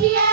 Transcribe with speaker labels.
Speaker 1: Yeah.